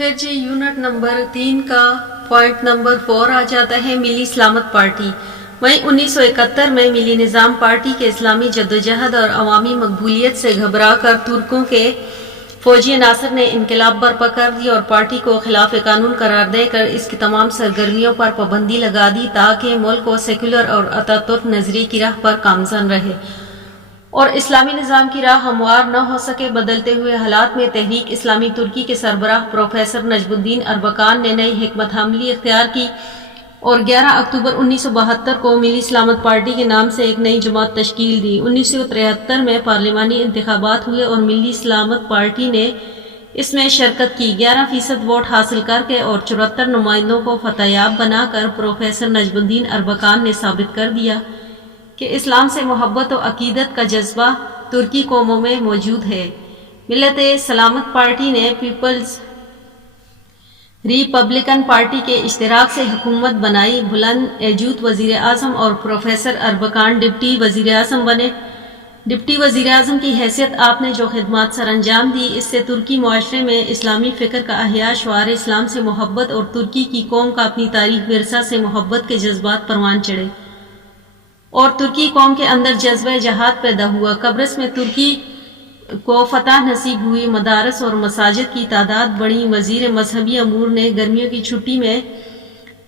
پھر جی unit number 3 کا point number 4 آ جاتا ہے ملی اسلامت پارٹی۔ وہیں 1971 میں ملی نظام پارٹی کے اسلامی جدوجہد اور عوامی مقبولیت سے گھبرا کر ترکوں کے فوجی عناصر نے انقلاب برپا کر دی اور پارٹی کو خلاف قانون قرار دے کر اس کی تمام سرگرمیوں پر پابندی لگا دی تاکہ ملک کو سیکولر اور اتاتورک نظریے کی راہ پر گامزن رہے اور اسلامی نظام کی راہ ہموار نہ ہو سکے۔ بدلتے ہوئے حالات میں تحریک اسلامی ترکی کے سربراہ پروفیسر نجم الدین اربکان نے نئی حکمت عملی اختیار کی اور 11 اکتوبر 1972 کو ملی اسلامت پارٹی کے نام سے ایک نئی جماعت تشکیل دی۔ 1973 میں پارلیمانی انتخابات ہوئے اور ملی اسلامت پارٹی نے اس میں شرکت کی، 11% ووٹ حاصل کر کے اور 74 نمائندوں کو فتح یاب بنا کر پروفیسر نجم الدین اربکان نے ثابت کر دیا کہ اسلام سے محبت و عقیدت کا جذبہ ترکی قوموں میں موجود ہے۔ ملت سلامت پارٹی نے پیپلز ریپبلکن پارٹی کے اشتراک سے حکومت بنائی۔ بلند ایجوت وزیر اعظم اور پروفیسر اربکان ڈپٹی وزیر اعظم بنے۔ ڈپٹی وزیر اعظم کی حیثیت آپ نے جو خدمات سر انجام دی، اس سے ترکی معاشرے میں اسلامی فکر کا احیاء، شعار اسلام سے محبت اور ترکی کی قوم کا اپنی تاریخ ورثہ سے محبت کے جذبات پروان چڑھے اور ترکی قوم کے اندر جذبہ جہاد پیدا ہوا۔ قبرص میں ترکی کو فتح نصیب ہوئی، مدارس اور مساجد کی تعداد بڑھی۔ وزیر مذہبی امور نے گرمیوں کی چھٹی میں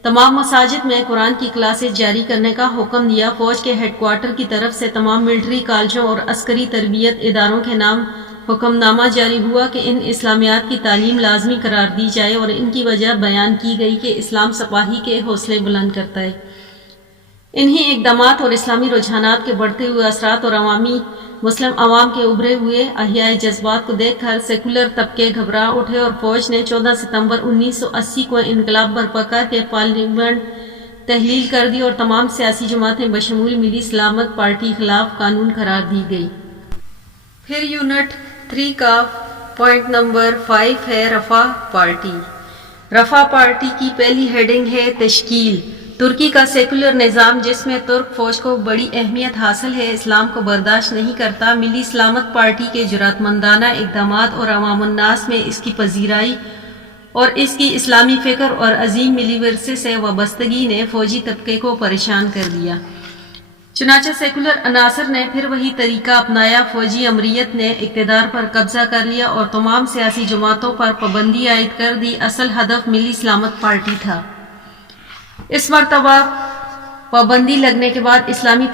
تمام مساجد میں قرآن کی کلاسز جاری کرنے کا حکم دیا۔ فوج کے ہیڈ کوارٹر کی طرف سے تمام ملٹری کالجوں اور عسکری تربیت اداروں کے نام حکم نامہ جاری ہوا کہ ان اسلامیات کی تعلیم لازمی قرار دی جائے اور ان کی وجہ بیان کی گئی کہ اسلام سپاہی کے حوصلے بلند کرتا ہے۔ انہی اقدامات اور اسلامی رجحانات کے بڑھتے ہوئے اثرات اور عوامی مسلم عوام کے ابھرے ہوئے احیاء جذبات کو دیکھ کر سیکولر طبقے گھبرا اٹھے اور فوج نے 14 ستمبر 1980 کو انقلاب برپا کر کے پارلیمنٹ تحلیل کر دی اور تمام سیاسی جماعتیں بشمول ملی اسلامت پارٹی خلاف قانون قرار دی گئی۔ پھر یونٹ 3 کا پوائنٹ نمبر 5 ہے رفع پارٹی۔ رفع پارٹی کی پہلی ہیڈنگ ہے تشکیل۔ ترکی کا سیکولر نظام جس میں ترک فوج کو بڑی اہمیت حاصل ہے، اسلام کو برداشت نہیں کرتا۔ ملی اسلامت پارٹی کے جرأت مندانہ اقدامات اور عوام الناس میں اس کی پذیرائی اور اس کی اسلامی فکر اور عظیم ملی ورثے سے وابستگی نے فوجی طبقے کو پریشان کر دیا۔ چنانچہ سیکولر عناصر نے پھر وہی طریقہ اپنایا، فوجی امریت نے اقتدار پر قبضہ کر لیا اور تمام سیاسی جماعتوں پر پابندی عائد کر دی۔ اصل ہدف ملی اسلامت پارٹی تھا۔ اس مرتبہ پابندی لگنے کے بعد اسلامی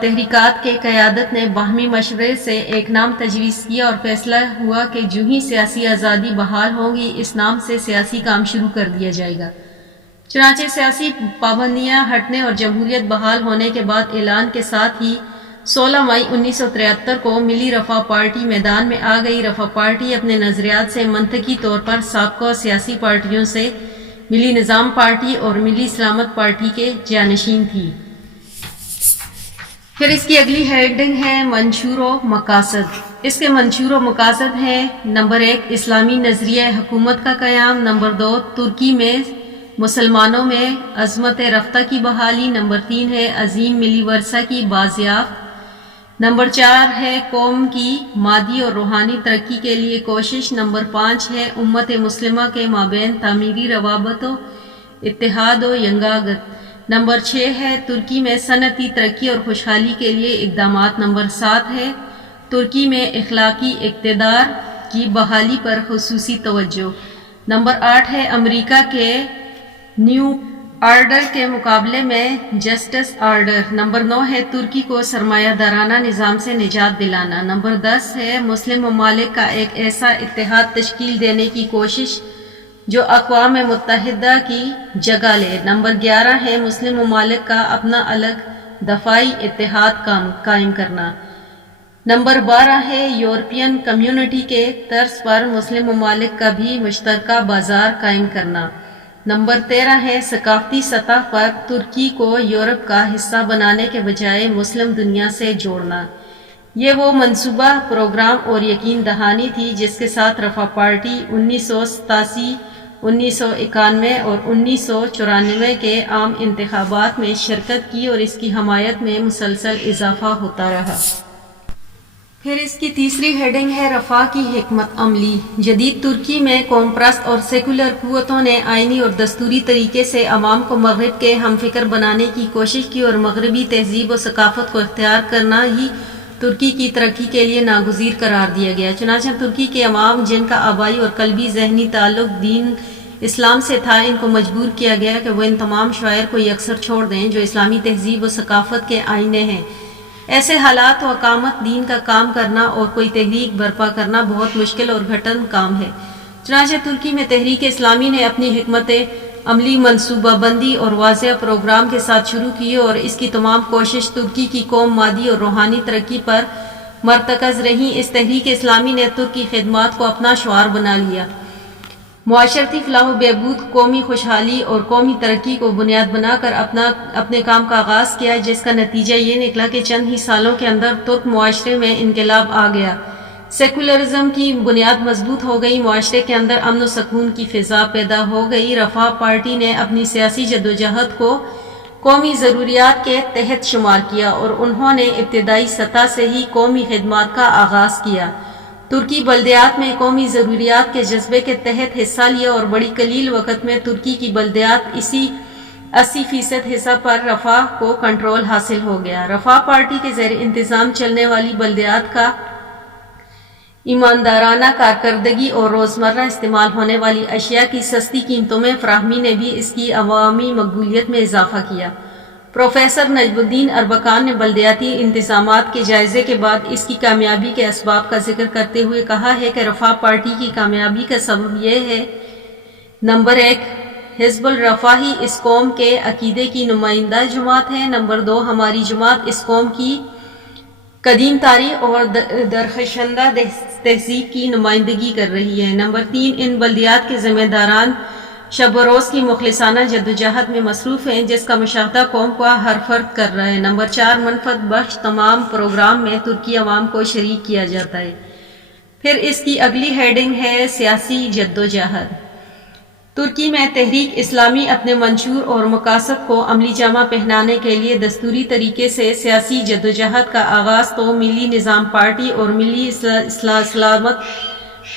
تحریکات کے قیادت نے باہمی مشورے سے ایک نام تجویز کیا اور فیصلہ ہوا کہ جو ہی سیاسی آزادی بحال ہوگی اس نام سے سیاسی کام شروع کر دیا جائے گا۔ چنانچہ سیاسی پابندیاں ہٹنے اور جمہوریت بحال ہونے کے بعد اعلان کے ساتھ ہی 16 مئی 1973 کو ملی رفع پارٹی میدان میں آ گئی۔ رفع پارٹی اپنے نظریات سے منطقی طور پر سابقہ سیاسی پارٹیوں سے ملی نظام پارٹی اور ملی اسلامت پارٹی کے جانشین تھی۔ پھر اس کی اگلی ہیڈنگ ہے منشور و مقاصد۔ اس کے منشور و مقاصد ہیں: نمبر 1 اسلامی نظریہ حکومت کا قیام، نمبر 2 ترکی میں مسلمانوں میں عظمت رفتہ کی بحالی، نمبر 3 ہے عظیم ملی ورثہ کی بازیافت، نمبر 4 ہے قوم کی مادی اور روحانی ترقی کے لیے کوشش، نمبر 5 ہے امت مسلمہ کے مابین تعمیری روابط و اتحاد و ینگاگت، نمبر 6 ہے ترکی میں صنعتی ترقی اور خوشحالی کے لیے اقدامات، نمبر 7 ہے ترکی میں اخلاقی اقتدار کی بحالی پر خصوصی توجہ، نمبر 8 ہے امریکہ کے نیو آرڈر کے مقابلے میں جسٹس آرڈر، نمبر 9 ہے ترکی کو سرمایہ دارانہ نظام سے نجات دلانا، نمبر 10 ہے مسلم ممالک کا ایک ایسا اتحاد تشکیل دینے کی کوشش جو اقوام متحدہ کی جگہ لے، نمبر 11 ہے مسلم ممالک کا اپنا الگ دفاعی اتحاد قائم کرنا، نمبر 12 ہے یورپین کمیونٹی کے طرز پر مسلم ممالک کا بھی مشترکہ بازار قائم کرنا، نمبر 13 ہے ثقافتی سطح پر ترکی کو یورپ کا حصہ بنانے کے بجائے مسلم دنیا سے جوڑنا۔ یہ وہ منصوبہ پروگرام اور یقین دہانی تھی جس کے ساتھ رفع پارٹی 1987، 1991 اور 1994 کے عام انتخابات میں شرکت کی اور اس کی حمایت میں مسلسل اضافہ ہوتا رہا۔ پھر اس کی تیسری ہیڈنگ ہے رفاہ کی حکمت عملی۔ جدید ترکی میں قوم پرست اور سیکولر قوتوں نے آئینی اور دستوری طریقے سے عوام کو مغرب کے ہم فکر بنانے کی کوشش کی اور مغربی تہذیب و ثقافت کو اختیار کرنا ہی ترکی کی ترقی کے لیے ناگزیر قرار دیا گیا۔ چنانچہ ترکی کے عوام جن کا آبائی اور قلبی ذہنی تعلق دین اسلام سے تھا، ان کو مجبور کیا گیا کہ وہ ان تمام شعائر کو یکسر چھوڑ دیں جو اسلامی تہذیب و ثقافت کے آئینے ہیں۔ ایسے حالات و اقامت دین کا کام کرنا اور کوئی تحریک برپا کرنا بہت مشکل اور گھٹن کام ہے۔ چنانچہ ترکی میں تحریک اسلامی نے اپنی حکمت عملی منصوبہ بندی اور واضح پروگرام کے ساتھ شروع کی اور اس کی تمام کوشش ترکی کی قوم مادی اور روحانی ترقی پر مرتکز رہیں۔ اس تحریک اسلامی نے ترک کی خدمات کو اپنا شعار بنا لیا، معاشرتی فلاح و بہبود، قومی خوشحالی اور قومی ترقی کو بنیاد بنا کر اپنے کام کا آغاز کیا، جس کا نتیجہ یہ نکلا کہ چند ہی سالوں کے اندر ترک معاشرے میں انقلاب آ گیا، سیکولرزم کی بنیاد مضبوط ہو گئی، معاشرے کے اندر امن و سکون کی فضا پیدا ہو گئی۔ رفاہ پارٹی نے اپنی سیاسی جدوجہد کو قومی ضروریات کے تحت شمار کیا اور انہوں نے ابتدائی سطح سے ہی قومی خدمات کا آغاز کیا، ترکی بلدیات میں قومی ضروریات کے جذبے کے تحت حصہ لیا اور بڑی قلیل وقت میں ترکی کی بلدیات اسی 80% حصہ پر رفاہ کو کنٹرول حاصل ہو گیا۔ رفاہ پارٹی کے زیر انتظام چلنے والی بلدیات کا ایماندارانہ کارکردگی اور روزمرہ استعمال ہونے والی اشیاء کی سستی قیمتوں میں فراہمی نے بھی اس کی عوامی مقبولیت میں اضافہ کیا۔ پروفیسر نجم الدین اربکان نے بلدیاتی انتظامات کے جائزے کے بعد اس کی کامیابی کے اسباب کا ذکر کرتے ہوئے کہا ہے کہ رفاہ پارٹی کی کامیابی کا سبب یہ ہے: نمبر 1، حزب الرفاہ ہی اس قوم کے عقیدے کی نمائندہ جماعت ہے۔ نمبر 2، ہماری جماعت اس قوم کی قدیم تاریخ اور درخشندہ تہذیب کی نمائندگی کر رہی ہے۔ نمبر 3، ان بلدیات کے ذمہ داران شب و روز کی مخلصانہ جدوجہد میں مصروف ہیں، جس کا مشاہدہ قوم کا ہر فرد کر رہا ہے۔ نمبر 4، منفعت بخش تمام پروگرام میں ترکی عوام کو شریک کیا جاتا ہے۔ پھر اس کی اگلی ہیڈنگ ہے سیاسی جدوجہد۔ ترکی میں تحریک اسلامی اپنے منشور اور مقاصد کو عملی جامہ پہنانے کے لیے دستوری طریقے سے سیاسی جدوجہد کا آغاز تو ملی نظام پارٹی اور ملی سلامت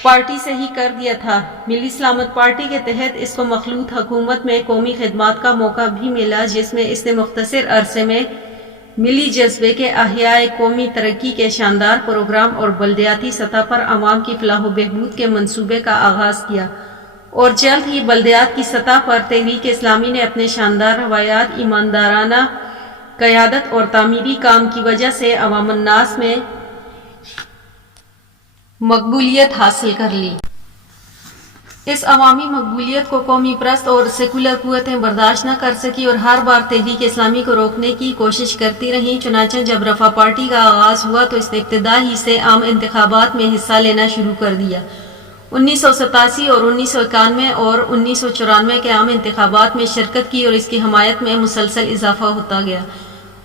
پارٹی سے ہی کر دیا تھا۔ ملی سلامت پارٹی کے تحت اس کو مخلوط حکومت میں قومی خدمات کا موقع بھی ملا، جس میں اس نے مختصر عرصے میں ملی جذبے کے احیاء قومی ترقی کے شاندار پروگرام اور بلدیاتی سطح پر عوام کی فلاح و بہبود کے منصوبے کا آغاز کیا، اور جلد ہی بلدیات کی سطح پر تحریک اسلامی نے اپنے شاندار روایات، ایماندارانہ قیادت اور تعمیری کام کی وجہ سے عوام الناس میں مقبولیت حاصل کر لی۔ اس عوامی مقبولیت کو قومی پرست اور سیکولر قوتیں برداشت نہ کر سکی اور ہر بار تحریک اسلامی کو روکنے کی کوشش کرتی رہیں۔ چنانچہ جب رفاہ پارٹی کا آغاز ہوا تو اس نے ابتدا ہی سے عام انتخابات میں حصہ لینا شروع کر دیا۔ 1987 اور 1991 اور 1994 کے عام انتخابات میں شرکت کی اور اس کی حمایت میں مسلسل اضافہ ہوتا گیا۔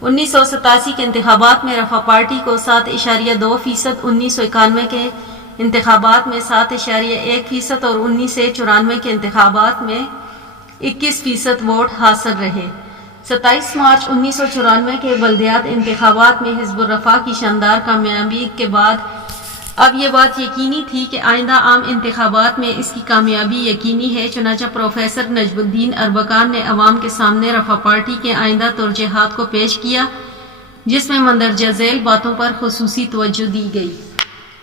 1987 کے انتخابات میں رفاہ پارٹی کو 7.2%، 1991 کے انتخابات میں 7.1% اور 1994 کے انتخابات میں 21% ووٹ حاصل رہے۔ 27 مارچ 1994 کے بلدیات انتخابات میں حزب الرفاہ کی شاندار کامیابی کے بعد اب یہ بات یقینی تھی کہ آئندہ عام انتخابات میں اس کی کامیابی یقینی ہے۔ چنانچہ پروفیسر نجم الدین اربکان نے عوام کے سامنے رفاہ پارٹی کے آئندہ ترجیحات کو پیش کیا، جس میں مندرجہ ذیل باتوں پر خصوصی توجہ دی گئی۔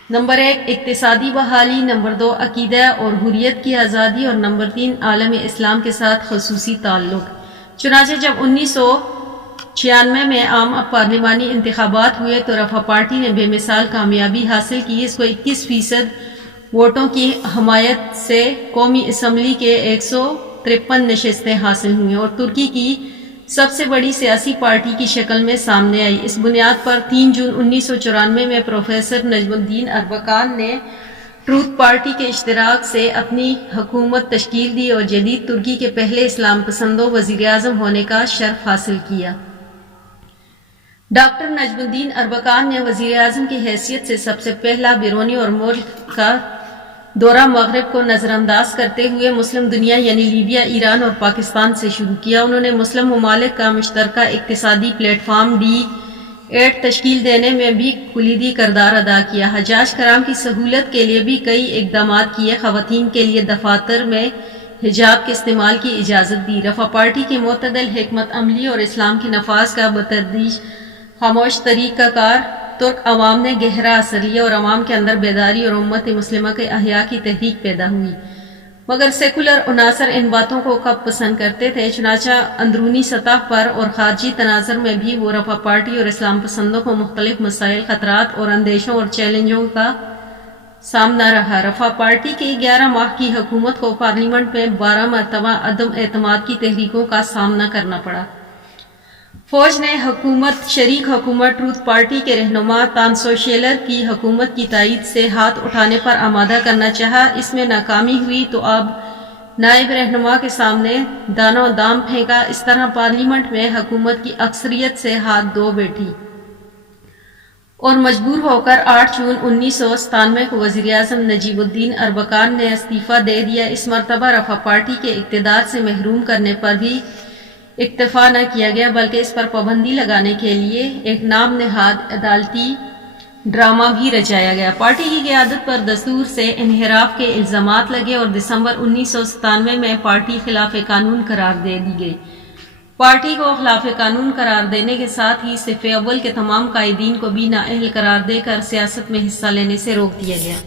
نمبر 1، اقتصادی بحالی، نمبر 2، عقیدہ اور حریت کی آزادی، اور نمبر 3، عالم اسلام کے ساتھ خصوصی تعلق۔ چنانچہ جب 1996 میں عام پارلیمانی انتخابات ہوئے تو رفاہ پارٹی نے بے مثال کامیابی حاصل کی۔ اس کو 21% ووٹوں کی حمایت سے قومی اسمبلی کے 153 نشستیں حاصل ہوئیں اور ترکی کی سب سے بڑی سیاسی پارٹی کی شکل میں سامنے آئی۔ اس بنیاد پر 3 جون 1994 میں پروفیسر نجم الدین اربکان نے ٹروت پارٹی کے اشتراک سے اپنی حکومت تشکیل دی اور جدید ترکی کے پہلے اسلام پسندوں وزیر اعظم ہونے کا شرف حاصل کیا۔ ڈاکٹر نجم الدین اربکان نے وزیر اعظم کی حیثیت سے سب سے پہلا بیرونی اور ملک کا دورہ مغرب کو نظر انداز کرتے ہوئے مسلم دنیا یعنی لیبیا، ایران اور پاکستان سے شروع کیا۔ انہوں نے مسلم ممالک کا مشترکہ اقتصادی پلیٹ فارم ایڈ تشکیل دینے میں بھی کلیدی کردار ادا کیا۔ حجاج کرام کی سہولت کے لیے بھی کئی اقدامات کیے۔ خواتین کے لیے دفاتر میں حجاب کے استعمال کی اجازت دی۔ رفع پارٹی کی معتدل حکمت عملی اور اسلام کے نفاذ کا بتدریج خاموش طریقہ کار ترک عوام نے گہرا اثر لیا اور عوام کے اندر بیداری اور امت مسلمہ کے احیاء کی تحریک پیدا ہوئی۔ مگر سیکولر عناصر ان باتوں کو کب پسند کرتے تھے، چنانچہ اندرونی سطح پر اور خارجی تناظر میں بھی وہ رفع پارٹی اور اسلام پسندوں کو مختلف مسائل، خطرات اور اندیشوں اور چیلنجوں کا سامنا رہا۔ رفع پارٹی کی 11 ماہ کی حکومت کو پارلیمنٹ میں 12 مرتبہ عدم اعتماد کی تحریکوں کا سامنا کرنا پڑا۔ فوج نے شریک حکومت ٹروتھ پارٹی کے رہنما تانسو شیلر کی حکومت کی تائید سے ہاتھ اٹھانے پر آمادہ کرنا چاہا۔ اس میں ناکامی ہوئی تو اب نائب رہنما کے سامنے دانو دام پھینکا۔ اس طرح پارلیمنٹ میں حکومت کی اکثریت سے ہاتھ دھو بیٹھی اور مجبور ہو کر 8 جون 1997 کو وزیر اعظم نجیب الدین اربکان نے استعفیٰ دے دیا۔ اس مرتبہ رفع پارٹی کے اقتدار سے محروم کرنے پر بھی اکتفا نہ کیا گیا، بلکہ اس پر پابندی لگانے کے لیے ایک نام نہاد عدالتی ڈرامہ بھی رچایا گیا۔ پارٹی کی قیادت پر دستور سے انحراف کے الزامات لگے اور دسمبر 1997 میں پارٹی خلاف قانون قرار دے دی گئی۔ پارٹی کو خلاف قانون قرار دینے کے ساتھ ہی صف اول کے تمام قائدین کو بھی نااہل قرار دے کر سیاست میں حصہ لینے سے روک دیا گیا۔